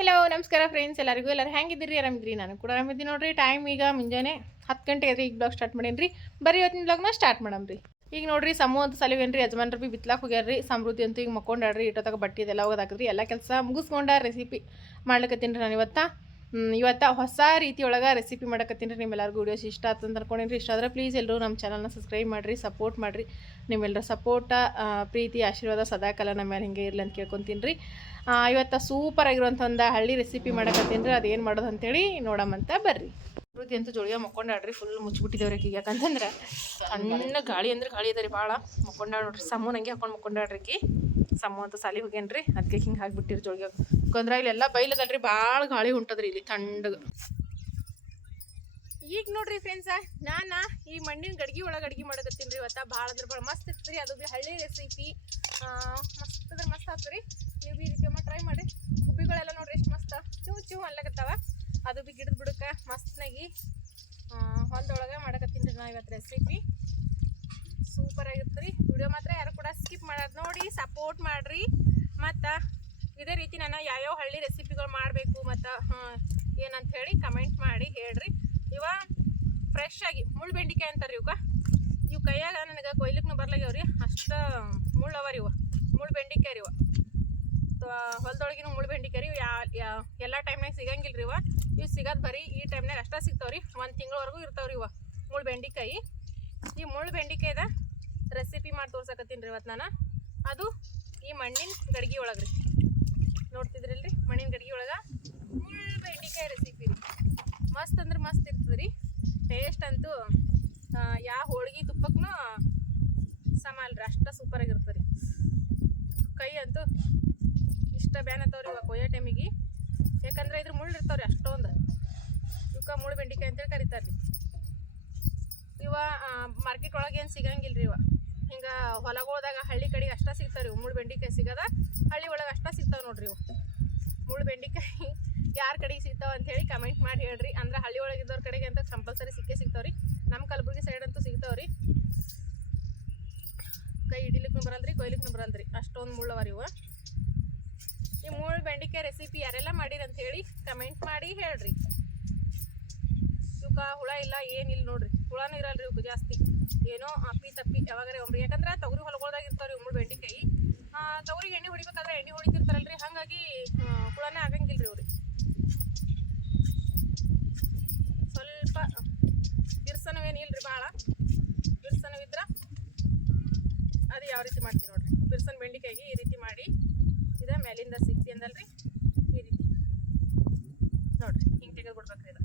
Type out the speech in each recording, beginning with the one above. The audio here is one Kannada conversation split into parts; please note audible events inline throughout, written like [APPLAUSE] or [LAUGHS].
ಹಲೋ ನಮಸ್ಕಾರ ಫ್ರೆಂಡ್ಸ್ ಎಲ್ಲರಿಗೂ. ಎಲ್ಲರೂ ಹೆಂಗಿದ್ದೀರಿ? ಆರಾಮಿದ್ರಿ ನಾನು ಕೂಡ ಆರಾಮಿದ್ದೀನಿ ನೋಡ್ರಿ. ಟೈಮ್ ಈಗ ಮುಂಜಾನೆ ಹತ್ತು ಗಂಟೆ ರೀ ಈಗ ಬ್ಲಾಗ್ ಸ್ಟಾರ್ಟ್ ಮಾಡೀನಿ ರೀ ಬರೀ ಇವತ್ತಿನ ಬ್ಲಾಗ್ನ ಸ್ಟಾರ್ಟ್ ಮಾಡಮ್ರಿ. ಈಗ ನೋಡ್ರಿ, ಸಮೂ ಅಂತ ರೀ ಯಜಮಾನ್ರು ಬಿ ಬಿತ್ಲಾಕ್ ಹೋಗ್ಯಾರ್ರಿ. ಸಮೃದ್ಧಿ ಅಂತೂ ಈಗ ಮಕ್ಕೊಂಡಾಡ್ರಿ ಇಟ್ಟೋದಾಗ ಬಟ್ಟೆ ಇದೆಲ್ಲ ಹೋಗೋದಾಕ್ರಿ ಎಲ್ಲ ಕೆಲಸ ಮುಗಿಸ್ಕೊಂಡ ರೆಸಿಪಿ ಮಾಡ್ಲಿಕ್ಕೆ ನಾನು ಇವತ್ತ. ಇವತ್ತ ಹೊಸ ರೀತಿ ಒಳಗೆ ರೆಸಿಪಿ ಮಾಡಕತ್ತೀನಿ ರೀ ನಿಮ್ಮೆಲ್ಲರಿಗೂ. ವೀಡಿಯೋಸ್ ಇಷ್ಟ ಆಯ್ತು ಅಂತ ಅನ್ಕೊಂಡಿನಿ ಇಷ್ಟ ಆದರೆ ಪ್ಲೀಸ್ ಎಲ್ಲರೂ ನಮ್ಮ ಚಾನಲ್ನ ಸಬ್ಸ್ಕ್ರೈಬ್ ಮಾಡಿರಿ ಸಪೋರ್ಟ್ ಮಾಡಿರಿ. ನಿಮ್ಮೆಲ್ಲರ ಸಪೋರ್ಟ ಪ್ರೀತಿ, ಆಶೀರ್ವಾದ ಸದಾಕಾಲ ನಮ್ಮ ಮೇಲೆ ಹಿಂಗೆ ಇರಲಿ ಅಂತ ಕೇಳ್ಕೊತೀನಿ ರೀ ಇವತ್ತು ಸೂಪರ್ ಆಗಿರುವಂಥ ಒಂದು ಹಳ್ಳಿ ರೆಸಿಪಿ ಮಾಡಕತ್ತೀನಿ ರೀ. ಅದೇನು ಮಾಡೋದು ಅಂತೇಳಿ ನೋಡಮ್ಮಂತ ಬರ್ರಿ. ಪ್ರಕೃತಿ ಅಂತೂ ಜೋಳಿಗೆ ಮಕ್ಕೊಂಡಾಡ್ರಿ ಫುಲ್ ಮುಚ್ಚಿಬಿಟ್ಟಿದ್ದೇವ್ರಿ ಈಗ ಯಾಕಂತಂದ್ರೆ ಸಣ್ಣ ಗಾಳಿ ಅಂದ್ರೆ ಗಾಳಿ ಅದ ರೀ ಭಾಳ ಮಕ್ಕೊಂಡಾಡ್ ನೋಡ್ರಿ, ಸಮೂನ್ ಹಂಗೆ ಹಾಕೊಂಡು ಮಕ್ಕೊಂಡಾಡ್ರಿ ಆಕಿ ಸಮೂ ಅಂತ ಸಾಲಿ ಹೋಗ್ಯಾನ್ರಿ. ಅದಕ್ಕೆ ಹಿಂಗೆ ಹಾಕ್ಬಿಟ್ಟಿರಿ ಜೋಳಿಗೆ ಯಾಕಂದ್ರೆ ಇಲ್ಲೆಲ್ಲ ಬೈಲದಲ್ರಿ ಭಾಳ ಗಾಳಿ ಹೊಂಟದ್ರಿ ಇಲ್ಲಿ ತಣ್ಣಗ ಈಗ ನೋಡ್ರಿ ಫ್ರೆಂಡ್ಸ ನಾನು ಈ ಮಣ್ಣಿನ ಗಡ್ಗಿ ಒಳಗೆ ಅಡ್ಗೆ ಮಾಡಕತ್ತೀನಿ ರೀ ಇವತ್ತು. ಭಾಳ ಅಂದ್ರೆ ಭಾಳ ಮಸ್ತ್ ಇರ್ತದೆ ಅದು ಬಿ ಹಳ್ಳಿ ರೆಸಿಪಿ ಮಸ್ತ್ ಅಂದ್ರೆ ಮಸ್ತ್ ಆಗ್ತದೆ ನೀವು ಬಿ ಈ ರೀತಿ ಒಮ್ಮೆ ಟ್ರೈ ಮಾಡಿ ಗುಬ್ಬಿಗಳೆಲ್ಲ ನೋಡ್ರಿ ಎಷ್ಟು ಮಸ್ತ್ ಚೂ ಚೂ ಅನ್ಲಕತ್ತಾವ ಅದು ಬಿ ಗಿಡದ ಬುಡಕ್ಕೆ ಮಸ್ತ್ನಾಗಿ ಹೊಲದೊಳಗೆ ಮಾಡಕತ್ತೀನಿ ರೀ ನಾ ಇವತ್ತು ರೆಸಿಪಿ ಸೂಪರ್ ಆಗಿರುತ್ತೆ ರೀ ವಿಡಿಯೋ ಮಾತ್ರ ಯಾರು ಕೂಡ ಸ್ಕಿಪ್ ಮಾಡೋದು ನೋಡಿ ಸಪೋರ್ಟ್ ಮಾಡಿರಿ ಮತ್ತು ಇದೇ ರೀತಿ ನಾನು ಯಾವ್ಯಾವ ಹಳ್ಳಿ ರೆಸಿಪಿಗಳು ಮಾಡಬೇಕು ಮತ್ತು ಏನಂತ ಹೇಳಿ ಕಮೆಂಟ್ ಮಾಡಿ ಹೇಳ್ರಿ ಇವ ಫ್ರೆಶ್ ಆಗಿ ಮುಳ್ಳು ಬೆಂಡಿಕಾಯಿ ಅಂತಾರೆ ಇವಕ್ಕ ಇವು ಕೈಯಾಗ ನನಗೆ ಕೊಯ್ಲಿಕ್ನು ಅಷ್ಟು ಮುಳ್ಳು ಅವ ರೀ ಮುಳ್ಳು ಬೆಂಡಿಕಾಯಿ ರೀ ಹೊಲದೊಳಗಿನ ಮುಳ್ಳು ಬೆಂಡಿಕಾಯಿ ಯಾ ಎಲ್ಲ ಟೈಮ್ನಾಗ ಸಿಗಂಗಿಲ್ಲ ರೀ ಇವ. ಇವು ಸಿಗೋದು ಬರೀ ಈ ಟೈಮ್ನಾಗ ಅಷ್ಟೇ ಸಿಗ್ತಾವ್ರಿ ಒಂದು ತಿಂಗಳವರೆಗೂ ಇರ್ತಾವ್ರಿ ಇವ ಮುಳ್ಳು ಬೆಂಡಿಕಾಯಿ. ಈ ಮುಳ್ಳು ಬೆಂಡಿಕಾಯ್ದ ರೆಸಿಪಿ ಮಾಡಿ ತೋರ್ಸಕತ್ತೀನಿ ರೀ ಇವತ್ತು ನಾನು. ಅದು ಈ ಮಣ್ಣಿನ ಗಡಿಗೆ ಒಳಗೆ ರೀ. ನೋಡ್ತಿದ್ರಲ್ರಿ? ಮಣ್ಣಿನ ಗಡಿಗೆ ಒಳಗೆ ಮುಳ್ಳು ಬೆಂಡಿಕಾಯಿ ರೆಸಿಪಿ ರೀ. ಮಸ್ತ್ ಅಂದ್ರೆ ಮಸ್ತ್ ಇರ್ತದೆ ರೀ ಟೇಸ್ಟ್ ಅಂತೂ ಯಾವ ಹೋಳಿಗೆ ತುಪ್ಪಕ್ಕೂ ಸಮ ಅಲ್ರಿ ಅಷ್ಟು ಸೂಪರಾಗಿರ್ತದೆ ರೀ ಕೈ ಅಂತೂ ಇಷ್ಟ ಬ್ಯಾನ್ ಅತ್ತವ್ರಿ ಇವಾಗ ಕೊಯ್ಯೋ ಟೈಮಿಗೆ ಯಾಕಂದ್ರೆ ಇದ್ರ ಮುಳ್ಳು ಇರ್ತಾವ್ರಿ ಅಷ್ಟೊಂದು. ಇವಕ್ಕೆ ಮುಳ್ಳು ಬೆಂಡಿಕಾಯಿ ಅಂತೇಳಿ ಕರಿತಾರೆ ರೀ ಇವ ಮಾರ್ಕೆಟ್ ಒಳಗೆ ಏನು ಸಿಗಂಗಿಲ್ಲ ರೀ ಇವ. ಹಿಂಗೆ ಹೊಲಗೋದಾಗ ಹಳ್ಳಿ ಕಡೆಗೆ ಅಷ್ಟ ಸಿಗ್ತಾವೆ ರೀ ಮುಳ್ಳು ಬೆಂಡಿಕಾಯಿ ಸಿಗದ, ಹಳ್ಳಿ ಒಳಗೆ ಅಷ್ಟ ಸಿಗ್ತಾವೆ ನೋಡ್ರಿ ಇವು. ಮುಳ್ಳು ಬೆಂಡಿಕಾಯಿ ಯಾರ ಕಡೆಗೆ ಸಿಗ್ತಾವ ಅಂತ ಹೇಳಿ ಕಮೆಂಟ್ ಮಾಡಿ ಹೇಳ್ರಿ. ಅಂದ್ರೆ ಹಳ್ಳಿ ಒಳಗೆ ಇದ್ದವ್ರ ಕಡೆಗೆ ಅಂತ ಕಂಪಲ್ಸರಿ ಸಿಕ್ಕೇ ಸಿಗ್ತಾವ್ರಿ. ನಮ್ಮ ಕಲಬುರ್ಗಿ ಸೈಡ್ ಅಂತೂ ಸಿಗ್ತಾವ್ರಿ. ಕೈ ಹಿಡಿಲಿಕ್ಕೂ ಬರಲ್ರಿ ಕೊಯ್ಲಿಕ್ಕೂ ಬರಲ್ರಿ. ಅಷ್ಟೊಂದು ಮುಳ್ಳವ ಇವ. ಈ ಮುಳ್ಳು ಬೆಂಡಿಕಾಯಿ ರೆಸಿಪಿ ಯಾರೆಲ್ಲ ಮಾಡಿರಿ ಅಂತ ಹೇಳಿ ಕಮೆಂಟ್ ಮಾಡಿ ಹೇಳ್ರಿ. ಸುಖ ಹುಳ ಇಲ್ಲ ಏನಿಲ್ಲ ನೋಡ್ರಿ. ಹುಳನೂ ಇರಲ್ರಿ ಇವಕ್ಕೆ ಜಾಸ್ತಿ. ಏನೋ ಅಪ್ಪಿ ತಪ್ಪಿ ಯಾವಾಗಾರೆ ಒಮ್ರಿ. ಯಾಕಂದ್ರೆ ತೊಗರಿ ಹೊಲಗೊಳ್ದಾಗ ಇರ್ತಾವ್ರಿ ಮೂಳು ಬೆಂಡಿಕಾಯಿ. ತೊಗರಿಗೆ ಎಣ್ಣೆ ಹೊಡಿಬೇಕಾದ್ರೆ ಎಣ್ಣೆ ಹೊಡಿತಿರ್ತಾರಲ್ರಿ. ಹಾಗಾಗಿ ಹುಳನೇ ಆಗಂಗಿಲ್ರಿ ಅವ್ರಿಗೆ ಸ್ವಲ್ಪ ಬಿರ್ಸನವೇನಿಲ್ರಿ ಭಾಳ ಬಿರ್ಸನವಿದ್ರ ಅದು ಯಾವ ರೀತಿ ಮಾಡ್ತೀವಿ ನೋಡ್ರಿ. ಬಿರ್ಸನ್ ಬೆಂಡಿಕಾಯಿಗೆ ಈ ರೀತಿ ಮಾಡಿ ಇದ, ಮೇಲಿಂದ ಸಿಕ್ತಿ ಅಂದಲ್ರಿ? ಈ ರೀತಿ. ನೋಡ್ರಿ, ಹಿಂಗೆ ತೆಗೆದು ಬಿಡ್ಬೇಕ್ರಿ ಇದು.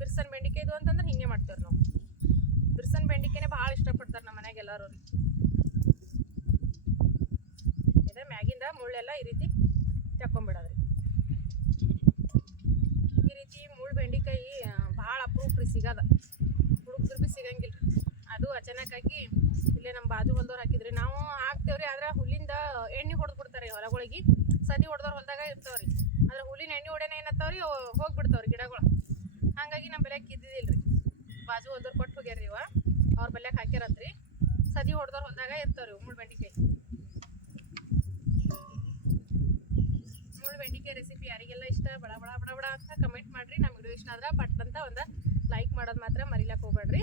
ಬಿರ್ಸನ್ ಬೆಂಡಿಕಾಯಿ ಇದು ಅಂತಂದ್ರೆ ಹಿಂಗೆ ಮಾಡ್ತೇವ್ರಿ ನಾವು. ಬಿರ್ಸನ್ ಬೆಂಡಿಕಾಯಿನೇ ಭಾಳ ಇಷ್ಟಪಡ್ತಾರೆ ನಮ್ಮ ಮನೆಗೆ ಎಲ್ಲರೂ. ರೀ ಇದೆ, ಮ್ಯಾಗಿಂದ ಮುಳ್ಳೆಲ್ಲ ಈ ರೀತಿ ತಕ್ಕೊಂಬಿಡೋದ್ರಿ. ಈ ರೀತಿ ಮುಳ್ಳು ಬೆಂಡಿಕಾಯಿ ಭಾಳ ಅಪ್ರೂಪ್ ರೀ ಸಿಗದ. ಹುಡುಗರು ಭೀ ಸಿಗಂಗಿಲ್ಲ ರೀ ಅಚಾನಕ್ ಆಗಿ ಇಲ್ಲೇ ನಮ್ಮ ಬಾಜು ಹೊಲ್ದವ್ರು ಹಾಕಿದ್ರಿ. ನಾವು ಹಾಕ್ತೇವ್ರಿ, ಆದ್ರೆ ಹುಲ್ಲಿಂದ ಎಣ್ಣೆ ಹೊಡೆದು ಬಿಡ್ತಾರೆ ಹೊಲಗಳಿಗೆ. ಸದಿ ಹೊಡೆದವ್ರ ಹೊಲ್ದಾಗ ಇರ್ತಾವ್ರಿ. ಅಂದ್ರೆ ಹುಲ್ಲಿನ ಎಣ್ಣೆ ಹೊಡೆನ ಏನತ್ತಾವ್ರಿ, ಹೋಗ್ಬಿಡ್ತಾವ್ರಿ ಗಿಡಗಳು. ಹಾಗಾಗಿ ನಮ್ಮ ಬೆಲೆಗೆ ಇದ್ದಿದ್ದಿಲ್ಲ ರೀ ಬಾಜು ಹೊಲ್ದವ್ರು ಕೊಟ್ಟು ಹೋಗ್ಯಾರ್ರಿ ಇವ. ಅವ್ರ ಬೆಲೆಗೆ ಹಾಕ್ಯಾರತ್ರಿ. ಸದಿ ಹೊಡೆದವ್ರು ಹೊಲ್ದಾಗ ಇರ್ತಾವ್ರಿ ಮುಳ್ಳು ಬೆಂಡಿಕಾಯಿ. ಮುಳ್ಳು ಬೆಂಡಿಕಾಯಿ ರೆಸಿಪಿ ಯಾರಿಗೆಲ್ಲ ಇಷ್ಟ, ಬಡ ಬಡ ಬಡ ಬಡ ಅಂತ ಕಮೆಂಟ್ ಮಾಡ್ರಿ. ನಮ್ಮ ವಿಡಿಯೋ ಇಷ್ಟ ಆದ್ರೆ ಪಟ್ ಅಂತ ಒಂದು ಲೈಕ್ ಮಾಡೋದು ಮಾತ್ರ ಮರಿಲಕ್ಕೆ ಹೋಗ್ಬೇಡ್ರಿ.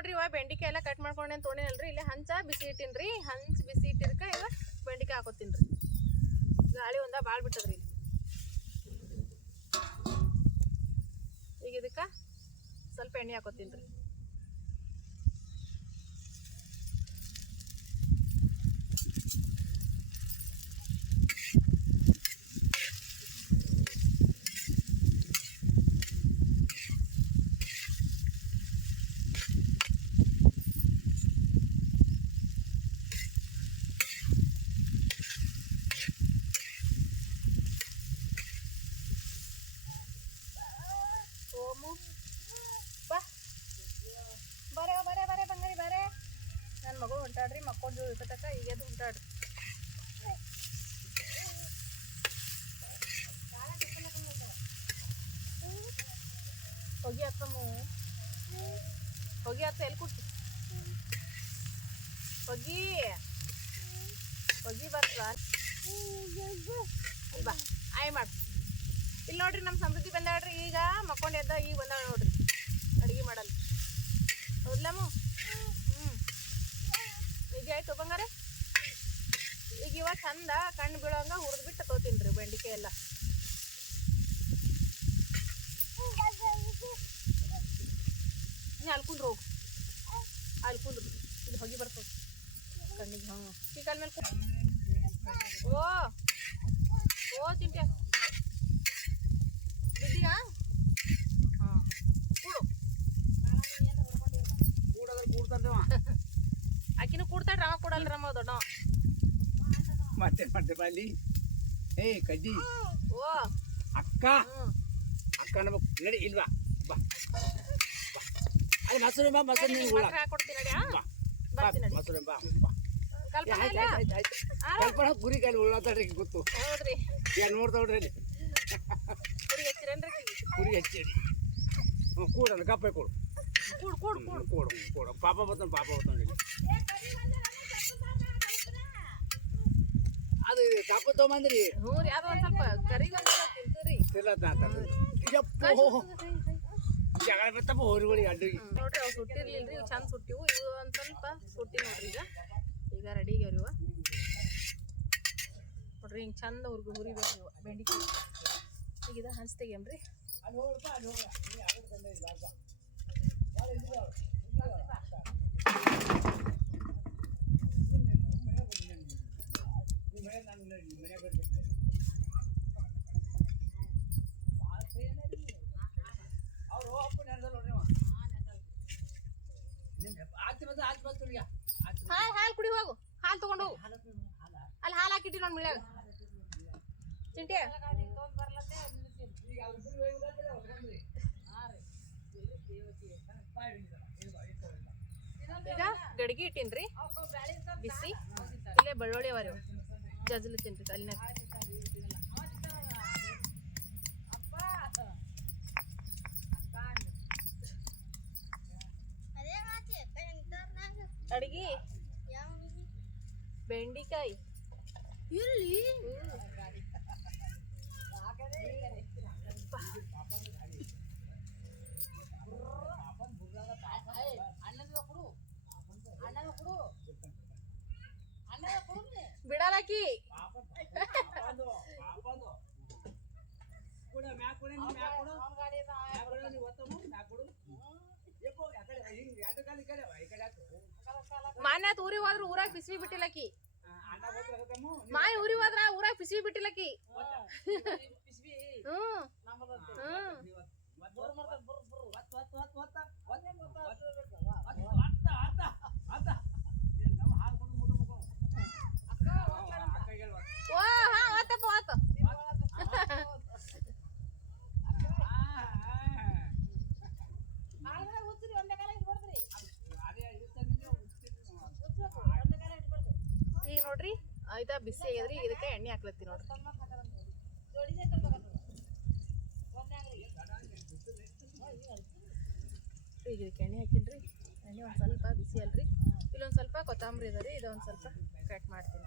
ನೋಡ್ರಿ ಇವ ಬೆಂಡಿಕಾಯಿ ಎಲ್ಲ ಕಟ್ ಮಾಡ್ಕೊಂಡೆ ತೊಗೊಂಡಿನಲ್ರಿ? ಇಲ್ಲಿ ಹಂಚ ಬಿಸಿ ಇಟ್ಟಿನ್ರಿ, ಹಂಚ ಬಿಸಿ ಇಟ್ಟಿರ್ಕ ಇವಾಗ ಬೆಂಡಿಕಾಯಿ ಹಾಕೋತೀನ್ರಿ. ಗಾಳಿ ಒಂದ ಭಾಳ ಬಿಟ್ಟದ್ರಿ ಈಗ ಇದಕ್ಕೆ ಸ್ವಲ್ಪ ಎಣ್ಣೆ ಹಾಕೋತೀನಿ ಬಾ ಬರೇ ಬರೇ ಬರೇ ಬಂಗಾರಿ ಬರೇ ಹೊಂಟಾಡ್ರಿ ಮಕ್ಕೊಂಡು ಇಟ್ಟತಕ್ಕ ಈಗ ಎದ್ದು ಹೊಂಟಾಡ್ರಿ ಹೋಗಿ ಅಕ್ಕಮ್ಮ ಹೋಗಿ ಅತ್ತ ಎಲ್ಲಿ ಕೂತು? ಹೋಗಿ. ಹೊಗಿ ಬರ್ತದ ಬಾ, ಆಯ್ ಮಾಡು. ಇಲ್ಲಿ ನೋಡ್ರಿ ನಮ್ಮ ಸಮೃದ್ಧಿ ಬಂದಾಳ್ರಿ, ಈಗ ಮಕ್ಕೊಂಡು ಎದ್ದ, ಈಗ ಬಂದಾಳ ನೋಡ್ರಿ ಅಡುಗೆ ಮಾಡಲ್ಲ ಹೌದ್ಲಮ್ಮ ಹ್ಞೂ ಈಗ ಆಯ್ತು ಬಂಗಾರ ಈಗ ಇವಾಗ ಚಂದ ಕಣ್ಣು ಬೀಳೋಂಗ ಹುರಿದು ಬಿಟ್ಟು ತಗೋತೀನಿ ರೀ ಬೆಂಡಿಕಾಯಿ ಎಲ್ಲ. ನೀ ಅಲ್ಕೊಂಡ್ರು ಹೋಗು. ಅಲ್ಕೊಂಡ್ರು. ಇದು ಹೊಗೆ ಬರ್ತದೆ. ಕಣ್ಣಿಗೆ ಹಾಂ ಈ ಕಾಲ ಮೇಲೆ ಓ ಓ ತಿಂಟ್ಯ ಬಿದ್ದೀಗ ಹಾಂ. ಕೂಡು. ಕೂಡೋದ್ರ ಕೂಡ್ತಾನವ [LAUGHS] ಆಕಿನೂ ಕೂಡ್ತಾಳ್ರಿ ಅವ ಕೊಡಲ್ಲ ರಮ್ಮ ದೊಡ್ಡ mati mati bali. Hei kaji. Akka. Akka nama lari ilwa. Ayo masuk nih masuk nih Masuk nih ba. Ba. Kalpana ya. Kalpana guri kan Ya nomor tahu tadi. Guri kecilan tadi. Guri kecil. Kurang kapai kurang. Kurang kurang kurang kurang. Papa betul papa betul. Ya? ಅದು ಕಪ್ಪ ತೊಗೊಂಬಂದ್ರಿ. ಹ್ಞೂ ರೀ ಅದು ಒಂದ್ ಸ್ವಲ್ಪ ಯಪ್ಪ. ಜಗಳ ಅಡ್ಡಿಗೆ. ನೋಡ್ರಿ ಅವು ಇವು ಚಂದ ಸುಟ್ಟಿವು. ಇವು ಒಂದು ಸ್ವಲ್ಪ ಸುಟ್ಟಿ ನೋಡ್ರಿ ಈಗ. ಈಗ ರೆಡಿ ಆಗ್ಯಾವ ಇವ ನೋಡ್ರಿ ಹಿಂಗ್ ಚಂದ ಹುರ್ಗು ಹುರಿಬೇಕು ಇವ. ಬೆಂಡಿಕಾಯಿ. ಈಗ ಇದ ಹಂಚ್ ತೆಗಿಯಮ್ರಿ ನೋಡ್ರಿ ಹಾಲು ಹಾಲು ಕುಡಿ ಹೋಗು. ಹಾಲು ತಗೊಂಡು ಹೋಗು. ಅಲ್ಲಿ ಹಾಲು ಹಾಕಿಟ್ಟಿ ನೋಡಿ ಮಿಳ್ಯಾಗ. ಚಿಂಟೆ. ಈಗ ಗಡಿಗೆ ಇಟ್ಟಿನ್ರಿ. ಬಿಸಿ. ಇಲ್ಲೇ ಬೆಳ್ಳುಳ್ಳಿ ಅವರಿ గజలు తింటుంది నాకు అడిగి. బెండికాయ. అన్నది ఒకడు అన్నది ఒకడు అన్నది ఒకడు ಬಿಡಲಕ್ಕಿ ಮಾನ್ಯ ಊರಿಗೆ ಹೋದ್ರ ಊರಾಗ ಬಿಸಿವಿ ಬಿಟ್ಟಿಲ್ಲಕ್ಕಿ ಮಾಯ ಊರಿಗೆ ಹೋದ್ರ ಊರಾಗ ಬಿಸಿವಿ ಬಿಟ್ಟಿಲ್ಲಕ್ಕಿ ಹ್ಮ್ ಹ್ಮ್ ಓ ಹಾ ಓತಪ್ಪ ಓತ ಆ, ಆ. ಅದೇ ಇರ್ತದೆ, ಉಚ್ಚಿಟ್ಟು. ಈಗ ನೋಡ್ರಿ ಆಯ್ತಾ ಬಿಸಿ ಆಗ್ಯದ್ರಿ ಇದಕ್ಕೆ ಎಣ್ಣೆ ಹಾಕ್ಲತ್ತಿ ನೋಡ್ರಿ ಈಗ ಇದಕ್ಕೆ ಎಣ್ಣೆ ಹಾಕಿನ್ರಿ ಎಣ್ಣೆ ಒಂದು ಸ್ವಲ್ಪ ಬಿಸಿ ಅಲ್ರಿ ಇಲ್ಲೊಂದು ಸ್ವಲ್ಪ ಕೊತ್ತಂಬರಿ ಇದೆ ರೀ ಇದೊಂದು ಸ್ವಲ್ಪ ಕಟ್ ಮಾಡ್ತೀನಿ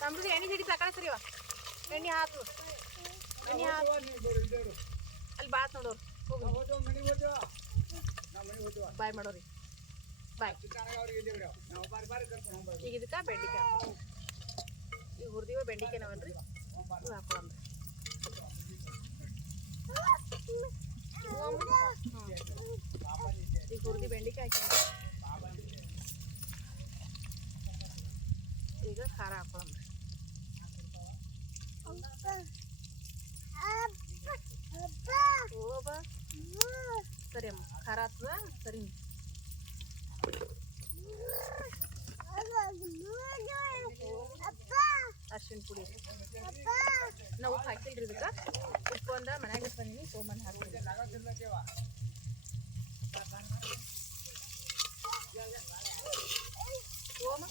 Tambah sih, ini jadi takaran seri, Pak. ಎಣ್ಣೆ ಹಾಕು ಎಣ್ಣೆ ಹಾಕು ಅಲ್ಲಿ ಬಾತ್ ನೋಡೋರು ಹೋಗಿ ಬಾಯ್ ಮಾಡೋರಿ ಬಾಯ್ ಈಗ ಇದಕ್ಕೆ ಬೆಂಡಿಕಾಯಿ ಈಗ ಹುರಿದಿವ ಬೆಂಡಿಕಾಯಿ ನಾವನ್ರಿ ಹಾಕೊಳ್ಳಂಬ್ರಿ ಈಗ ಹುರಿದಿ ಬೆಂಡಿಕಾಯಿ ಹಾಕಿ ಈಗ ಖಾರ ಹಾಕೊಳ್ಳಂಬ್ರಿ ಸರಿ ಅಮ್ಮ ಖಾರ ಆಗ್ತದ ಸರಿ. ಅರ್ಶಿನ ಪುಡಿ. ನಾವು ಉಪ್ಪು ಹಾಕಿಲ್ರಿ ಇದಕ್ಕೆ? ಉಪ್ಪು ಅಂದ ಮನ್ಯಾಗ ಇಟ್ಕೊಂಡೀನಿ ಸೋಮನ್ ಓಮ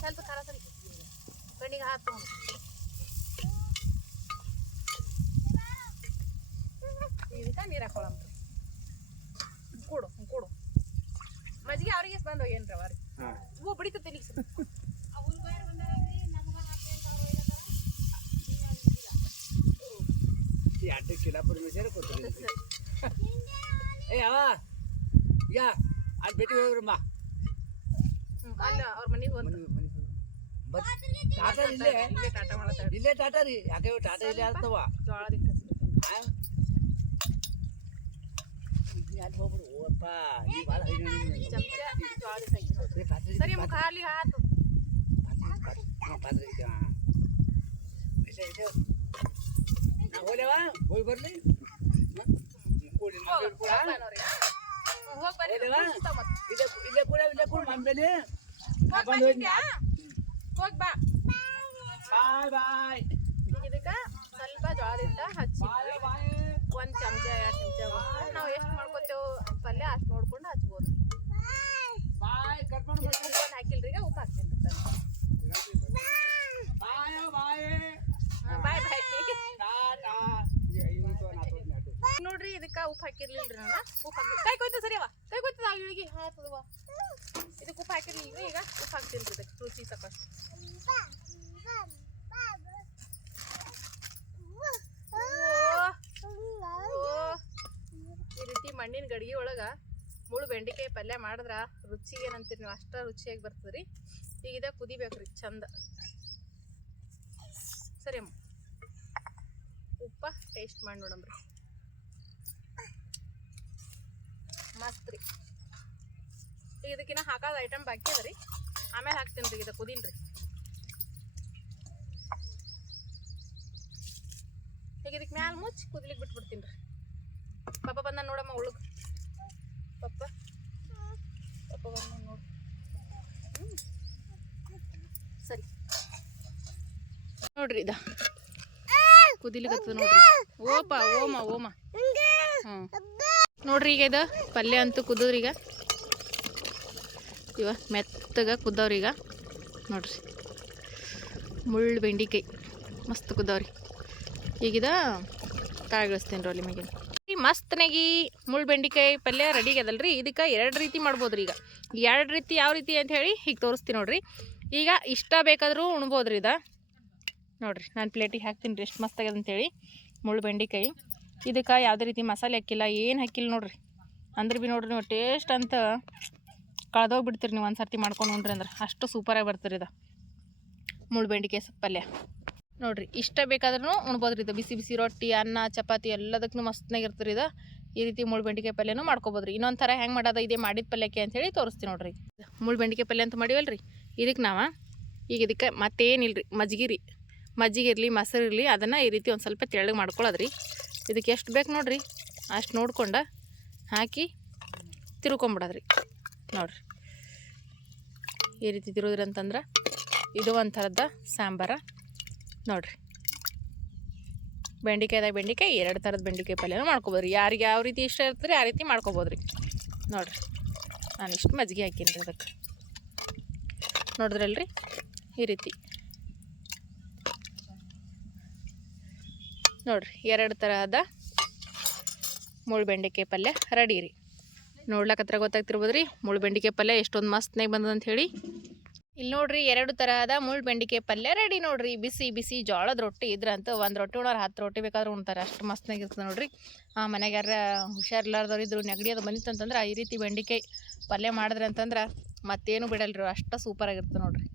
ಸ್ವಲ್ಪ ಖಾರ ಸರಿ. ಕಣ್ಣಿಗೆ ಹಾಕು ನೀರು ಕೊಡು ಕೊಡು. ಮಜ್ಜಿಗೆ ಅವ್ರಿಗೆ ಬಂದು ಏನ್ರಿ ಅವ್ರಿ. ಹಾಂ. ಹೂ ಬಿಡಿತೈತೆ ಇಲ್ಲಿ ಸರ್ ಈ ಅಡ್ಡ ಕಿಲಾಪುರ ಮಿಸೇರ ಕೊಡ್ತಾರೆ ಏ ಅವ ಯಾ ಅಲ್ಲಿ ಭೇಟಿ ಹೋಗ್ರಮ್ಮ ಅಲ್ಲ ಅವ್ರ ಮನೆಗೆ ಬಟ್ ಟಾಟಾ ಇಲ್ಲೇ? ಇಲ್ಲೇ ಟಾಟಾ ರೀ. ಯಾಕೆ ಟಾಟಾ ಇಲ್ಲೇ ಆಗ್ತವ ಹಿಟ್ಟು ಹಚ್ಬೇಕು. ಅಲ್ಲಿ ಹೋಗ್ಬಿಡು ಓಪ್ಪ ನೀ ಭಾಳ ಹೈರಾಣ ಚಮಚ ಜೋಳದ ಹಿಟ್ಟು ಹಾಕಿರೋದು. ಸರಿ ಅಮ್ಮ ಖಾಲಿ ಹಾತು ಹೋಗ್ಲೇವ ಹೋಗಿ ಬರ್ಲಿ ಹೋಗ್ ಬರ್ರಿ ಹೋಗ್ಲೇವಾ? ಕುದಿಸ್ತಾವ್ ಮತ್ತೆ. ಇಲ್ಲೇ ಇಲ್ಲೇ ಕೂಡ ಇಲ್ಲೇ ಕೂಡ ಮಂಬೇಲಿ ಹೋಗ್ ಬಾ ಚಿಂಟ್ಯಾ. ಹೋಗ್ ಬಾ ಬಾಯ್ ಬಾಯ್ ಈಗ ಇದಕ್ಕ ಸ್ವಲ್ಪ ಜೋಳದ ಹಿಟ್ಟ ಹಚ್ಚಿ ಬಾಯ್ ಬಾಯ್ ಒಂದ್ ಚಮಚ ಎರಡ್ ಚಮಚ ನಾವು ಎಷ್ಟು ಮಾಡ್ಕೊತೇವೆ ಪಲ್ಯ ಅಷ್ಟ್ ನೋಡ್ಕೊಂಡು ಹಚ್ಬೋದು. ಬಾಯ್ ಕಟ್ ಮಾಡಿ ಉಪ್ಪು ಹಾಕಿಲ್ರಿ ಈಗ ಉಪ್ಪು ಹಾಕ್ತೀನಿ ಬಾಯ್ ಬಾಯ್. ನೋಡ್ರಿ ಇದಕ್ಕ ಉಪ್ಪು ಹಾಕಿರ್ಲಿಲ್ರಿ ನಾನು ಉಪ್ಪು ಹಾಕಿ ಕೈ ಕೊಯ್ತು ಸರಿ ಅವ ಕೈ ಕೊಯ್ತದ ಆ ಇಳಿಗೆ ಹಾತದವ ಇದಕ್ಕೆ ಉಪ್ಪು ಹಾಕಿರ್ಲಿಲ್ರಿ ಈಗ? ಉಪ್ಪು ಹಾಕ್ತೀನಿ ಇದಕ್ಕೆ ರುಚಿ ಸಾಕಷ್ಟು ಓ ಈ ರೀತಿ ಮಣ್ಣಿನ ಗಡಿಗೆ ಒಳಗ ಮುಳು ಬೆಂಡೆಕಾಯಿ ಪಲ್ಯ ಮಾಡಿದ್ರೆ ರುಚಿಗೆ ಏನಂತೀರಿ ನೀವು? ಅಷ್ಟ ರುಚಿಯಾಗಿ ಬರ್ತದ್ರಿ. ಈಗ ಇದ ಕುದಿಬೇಕ್ರಿ, ಚಂದ. ಸರಿ ಅಮ್ಮ. ಉಪ್ಪ ಟೇಸ್ಟ್ ಮಾಡಿ ನೋಡಮ್ರಿ. ಮಸ್ತ್ ರೀ ಈಗ ಇದಕ್ಕಿನ್ನ ಹಾಕೋದು ಐಟಮ್ ಬಾಕಿ ಅದ ರೀ ಆಮೇಲೆ ಹಾಕ್ತೀನಿ ರೀ ಇದು ಕುದೀನ್ರಿ. ಈಗ ಇದಕ್ಕೆ ಮ್ಯಾಲ ಮುಚ್ಚಿ ಕುದಿಲಿಕ್ಕೆ ಬಿಟ್ಬಿಡ್ತೀನಿ ರೀ ಪಪ್ಪ ಬಂದ ನೋಡಮ್ಮ, ಉಳುಗ್. ಪಪ್ಪ. ಪಪ್ಪ ನೋಡಿ. ಸರಿ. ನೋಡ್ರಿ ಇದ. ಕುದಿಲಿಕತ್ತದ ನೋಡ್ರಿ. ಓಪ, ಓಮ ಓಮ. ಹ್ಞೂ ನೋಡ್ರಿ ಈಗ ಇದು. ಪಲ್ಯ ಅಂತೂ ಈಗ. ಇವ ಮೆತ್ತಗ ಈಗ. ನೋಡ್ರಿ. ಮುಳ್ಳು ಬೆಂಡಿಕಾಯಿ. ಮಸ್ತ್ ಕುದ್ದವ್ರಿ ಈಗಿದ ತಾಳ್ಗಿಳಿಸ್ತೀನಿ ರೀ ನಿಮಗೆ. ಈ ಮಸ್ತನಾಗಿ ಮುಳ್ಳು ಬೆಂಡಿಕಾಯಿ ಪಲ್ಯ ರೆಡಿ ಅದಲ್ರಿ ಇದಕ್ಕೆ ಎರಡು ರೀತಿ ಮಾಡ್ಬೋದ್ರಿ ಈಗ. ಎರಡು ರೀತಿ ಯಾವ ರೀತಿ ಅಂತ ಹೇಳಿ ಹೀಗೆ ತೋರಿಸ್ತೀನಿ ನೋಡಿರಿ. ಈಗ ಇಷ್ಟ ಬೇಕಾದರೂ ಉಣ್ಬೋದ್ರಿ ಇದು. ನೋಡ್ರಿ, ನಾನು ಪ್ಲೇಟಿಗೆ ಹಾಕ್ತೀನಿ ರೀ, ಎಷ್ಟು ಮಸ್ತ್ ಆಗ್ಯದ ಅಂತೇಳಿ ಮುಳ್ಳು ಬೆಂಡೆಕಾಯಿ. ಇದಕ್ಕೆ ಯಾವುದೇ ರೀತಿ ಮಸಾಲೆ ಹಾಕಿಲ್ಲ, ಏನು ಹಾಕಿಲ್ಲ ನೋಡಿರಿ. ಅಂದ್ರೆ ಭೀ ನೋಡ್ರಿ ನೀವು ಟೇಸ್ಟ್ ಅಂತ ಕಳೆದೋಗ್ಬಿಡ್ತೀರಿ ನೀವು ಒಂದು ಸರ್ತಿ ಮಾಡ್ಕೊಂಡು ಉಂಡ್ರಿ ಅಂದ್ರೆ. ಅಷ್ಟು ಸೂಪರಾಗಿ ಬರ್ತೀರಿ ಇದು. ಮುಳ್ಳು ಬೆಂಡೆಕಾಯಿ ಪಲ್ಯ. ನೋಡಿರಿ, ಇಷ್ಟ ಬೇಕಾದ್ರೂ ಉಣ್ಬೋದ್ರಿ ಇದು. ಬಿಸಿ ಬಿಸಿ ರೊಟ್ಟಿ, ಅನ್ನ, ಚಪಾತಿ ಎಲ್ಲದಕ್ಕೂ ಮಸ್ತ್ನಾಗ ಇರ್ತದೆ ಇದು. ಈ ರೀತಿ ಮುಳ್ಳು ಬೆಂಡಿಕಾಯಿ ಪಲ್ಯನೂ ಮಾಡ್ಕೊಬೋದ್ರಿ. ಇನ್ನೊಂದು ಥರ ಹೆಂಗೆ ಮಾಡೋದು? ಇದೇ ಮಾಡಿದ ಪಲ್ಯಕ್ಕೆ ಅಂಥೇಳಿ ತೋರಿಸ್ತೀನಿ ನೋಡ್ರಿ. ಮುಳ್ಳು ಬೆಂಡಿಕಾಯಿ ಪಲ್ಯ ಅಂತ ಮಾಡಿವಲ್ರಿ? ಇದಕ್ಕೆ ನಾವು ಈಗ ಇದಕ್ಕೆ ಮತ್ತೇನಿಲ್ಲ ರೀ ಮಜ್ಜಿಗೆ ರೀ ಮಜ್ಜಿಗೆ ಇರಲಿ ಮೊಸರು ಇರಲಿ ಅದನ್ನು ಈ ರೀತಿ ಒಂದು ಸ್ವಲ್ಪ ತೆಳ್ಳಗೆ ಮಾಡ್ಕೊಳ್ಳೋದ್ರಿ ಇದಕ್ಕೆ ಎಷ್ಟು ಬೇಕು ನೋಡ್ರಿ? ಅಷ್ಟು ನೋಡ್ಕೊಂಡು ಹಾಕಿ ತಿರ್ಕೊಂಬಿಡೋದ್ರಿ. ನೋಡ್ರಿ. ಈ ರೀತಿ ತಿರುದ್ರಿ ಅಂತಂದ್ರೆ ಇದು ಒಂದು ಥರದ ಸಾಂಬಾರ. ನೋಡ್ರಿ. ಬೆಂಡಿಕಾಯ್ದಾಗ ಬೆಂಡಿಕಾಯಿ, ಎರಡು ಥರದ ಬೆಂಡಿಕಾಯಿ ಪಲ್ಯನೂ ಮಾಡ್ಕೊಬೋದ್ರಿ. ಯಾರಿಗೆ ಯಾವ ರೀತಿ ಇಷ್ಟ ಇರ್ತದೆ ಆ ರೀತಿ ಮಾಡ್ಕೊಬೋದ್ರಿ. ನೋಡ್ರಿ, ನಾನು ಇಷ್ಟು ಮಜ್ಜಿಗೆ ಹಾಕೀನಿ ರೀ ಅದಕ್ಕೆ. ನೋಡಿದ್ರಲ್ರಿ? ಈ ರೀತಿ. ನೋಡ್ರಿ, ಎರಡು ಥರದ ಮುಳ್ಳು ಬೆಂಡೆಕಾಯಿ ಪಲ್ಯ ರೆಡಿ ರೀ. ನೋಡ್ಲಕ್ಕತ್ರ ಗೊತ್ತಾಗ್ತಿರ್ಬೋದು ರೀ ಮುಳ್ಳು ಬೆಂಡೆಕಾಯಿ ಪಲ್ಯ ಎಷ್ಟೊಂದು ಮಸ್ತ್ನಾಗ ಬಂದದಂತ ಹೇಳಿ. ಇಲ್ಲಿ ನೋಡ್ರಿ ಎರಡು ತರಹದ ಮುಳ್ಳು ಬೆಂಡಿಕೆ ಪಲ್ಯ ರೆಡಿ ನೋಡ್ರಿ. ಬಿಸಿ ಬಿಸಿ ಜೋಳದ ರೊಟ್ಟಿ ಇದ್ರಂತೂ ಒಂದು ರೊಟ್ಟಿ ಉಣ್ಣೋರು ಹತ್ತು ರೊಟ್ಟಿ ಬೇಕಾದ್ರೂ ಉಣ್ತಾರೆ. ಅಷ್ಟು ಮಸ್ತ್ನಾಗಿರ್ತದೆ ನೋಡ್ರಿ. ಆ ಮನೆಗೆ ಯಾರ ಹುಷಾರಿಲ್ಲಾರ್ದವ್ರು ಇದ್ರು ನೆಗಡಿ ಅದು ಬಂದಿತ್ತಂತಂದ್ರೆ ಈ ರೀತಿ ಬೆಂಡೆಕಾಯಿ ಪಲ್ಯ ಮಾಡಿದ್ರೆ ಅಂತಂದ್ರೆ ಮತ್ತೇನು ಬಿಡಲ್ರಿ. ಅಷ್ಟು ಸೂಪರಾಗಿರ್ತದೆ ನೋಡ್ರಿ.